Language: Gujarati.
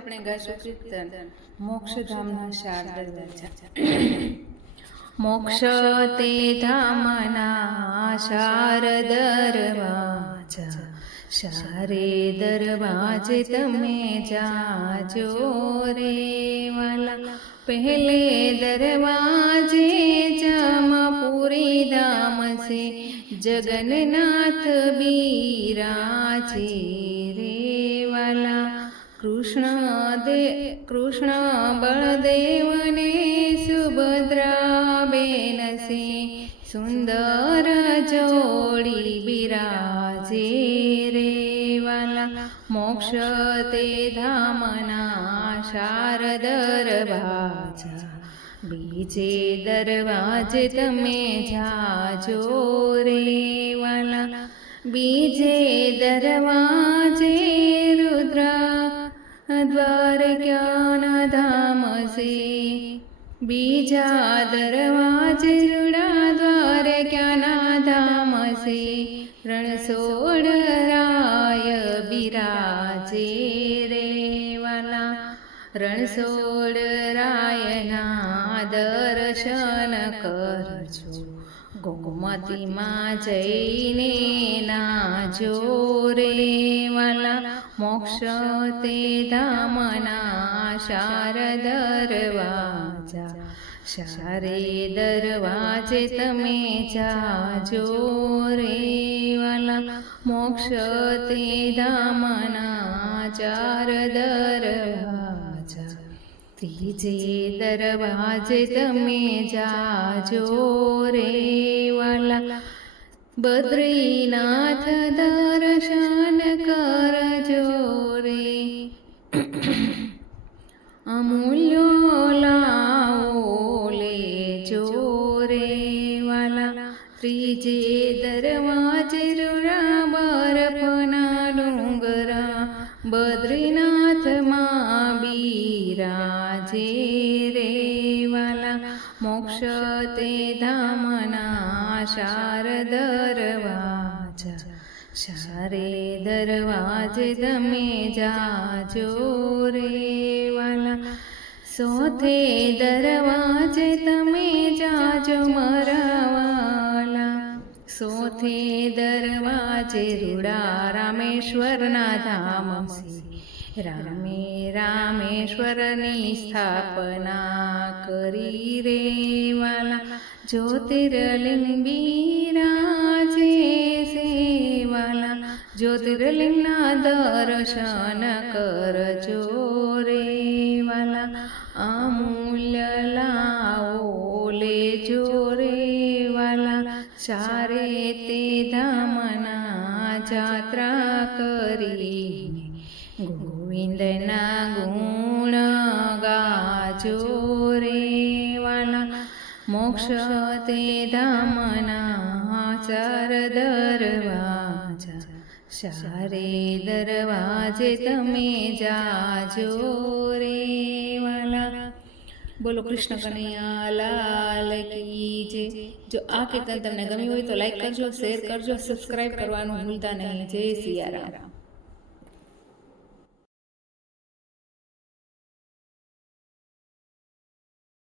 આપણે ગાઈશું કીર્તન મોક્ષધામના શારદ દરવાજા. મોક્ષ તે ધામના શારદ દરવાજા, શારે દરવાજે તમે જાજો રે વાલા. પહેલે દરવાજે જમાપુરી ધામ છે, જગન્નાથ બિરાજે રે વાલા. કૃષ્ણ બળદેવને સુભદ્રા બેન છે, સુંદર જોડી બિરાજે રે વાલા. મોક્ષ તે ધામના શારદ દરવાજા, બીજે દરવાજે તમે જાજો રે વાલા. બીજે દરવાજે દ્વારકાના ધામ છે, બીજા દરવાજે રૂડા દ્વારકાના ધામ છે. રણછોડ રાય બિરાજે રે વાલા. રણછોડ રાયના દર્શન કરજો, ગોમતીમાં જઈને નાજો રે વાલા. મોક્ષ તે ધામના શારદ દરવાજા, શારે દરવાજે તમે જાજો રે વાલા. મોક્ષ તે ધામના ચાર દરવાજા, ત્રીજે દરવાજે તમે જાજો રે વાલા. બદ્રીનાથ દર્શન કરજો રે, અમૂલ્યો લાવો લેજો રે વાલા. ત્રીજે દરવાજે રૂડા બરફના ડુંગરા, બદ્રીનાથમાં બિરાજે રે વાલા. મોક્ષ તે ધામના શારદ દરવાજા, શારે દરવાજે તમે જાજો રે વાલા. સોથે દરવાજે તમે જાજો મારા વાલા. સોથે દરવાજે રૂડા રામેશ્વરના ધામ છે, રામેશ્વરની સ્થાપના કરી રે વાલા. જ્યોતિર્લિંગ બિરાજે છે વાલા. જ્યોતિર્લિંગના દર્શન કરજો રે વાલા. અમૂલ્ય લાવો લેજો રે વાલા. ચારે તે ધામના જાત્રા કરી, ગોવિંદના ગુણ ગાજો રે વાલા. મોક્ષ તે ધામના ચાર દરવાજા, શારે દરવાજે તમે જાજો રે વાલા. બોલો કૃષ્ણ કનૈયા લાલ કી જય. જો આ કીર્તન તમને ગમ્યું હોય તો લાઈક કરજો, શેર કરજો, સબસ્ક્રાઈબ કરવાનું ભૂલતા નહીં. જય સિયારામ.